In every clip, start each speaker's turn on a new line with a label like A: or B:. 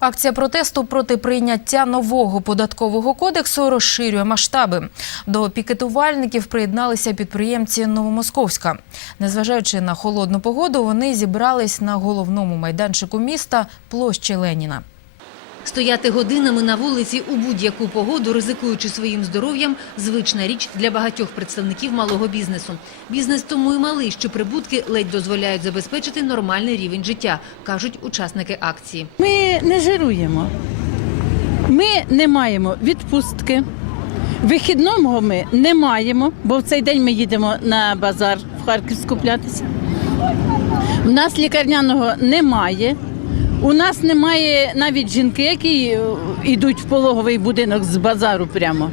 A: Акція протесту проти прийняття нового податкового кодексу розширює масштаби. До пікетувальників приєдналися підприємці Новомосковська. Незважаючи на холодну погоду, вони зібрались на головному майданчику міста площі Леніна.
B: Стояти годинами на вулиці у будь-яку погоду, ризикуючи своїм здоров'ям, звична річ для багатьох представників малого бізнесу. Бізнес тому і малий, що прибутки ледь дозволяють забезпечити нормальний рівень життя, кажуть учасники акції.
C: Ми не жируємо. Ми не маємо відпустки. Вихідного ми не маємо, бо в цей день ми їдемо на базар в Харків скуплятися. У нас лікарняного немає. У нас немає навіть жінки, які е, йдуть в пологовий будинок з базару прямо.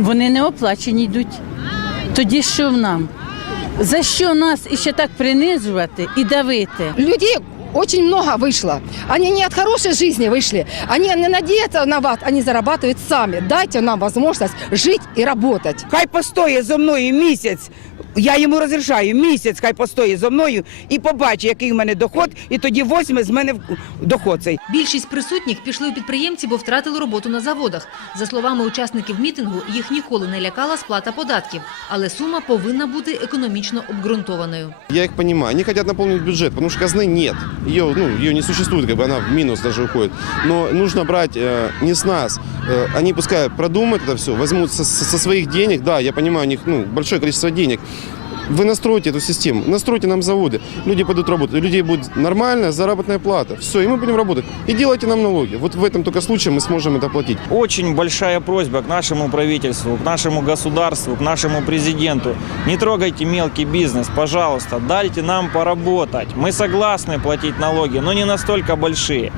C: Вони не оплачені йдуть. Тоді що в нам? За що нас іще так принижувати і давити?
D: людей очень много вышло. Они не от хорошей жизни вышли. Они не надеются на вас, они зарабатывают сами. Дайте нам возможность жить и работать.
E: Хай постоїть зо мною місяць. Я йому розрішаю місяць, хай постоїть зо мною і побачить, який в мене доход, і тоді возьме з мене в- доход цей.
B: Більшість присутніх пішли у підприємці, бо втратили роботу на заводах. За словами учасників мітингу, їх ніколи не лякала сплата податків, але сума повинна бути економічно обґрунтованою.
F: Я их понимаю. Они хотят наполнить бюджет, потому что казны нет. Ее, ну, ее не существует, как бы она в минус даже уходит. Но нужно брать э, не с нас. Э, они пускай продумают это все, возьмут со, со- со своих денег. Да, я понимаю, у них ну, большое количество денег. Вы настройте эту систему, настройте нам заводы. Люди пойдут работать, у людей будет нормальная заработная плата. Все, и мы будем работать. И делайте нам налоги. Вот в этом только случае мы сможем это платить.
G: Очень большая просьба к нашему правительству, к нашему государству, к нашему президенту. Не трогайте мелкий бизнес, пожалуйста, дайте нам поработать. Мы согласны платить налоги, но не настолько большие.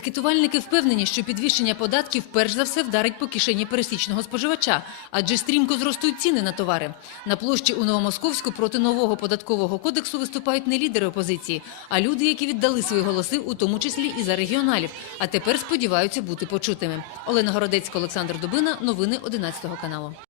B: Пікетувальники впевнені, що підвищення податків перш за все вдарить по кишені пересічного споживача, адже стрімко зростуть ціни на товари. На площі у Новомосковську проти нового податкового кодексу виступають не лідери опозиції, а люди, які віддали свої голоси, у тому числі і за регіоналів, а тепер сподіваються бути почутими. Олена Городецька, Олександр Дубина. Новини 11 каналу.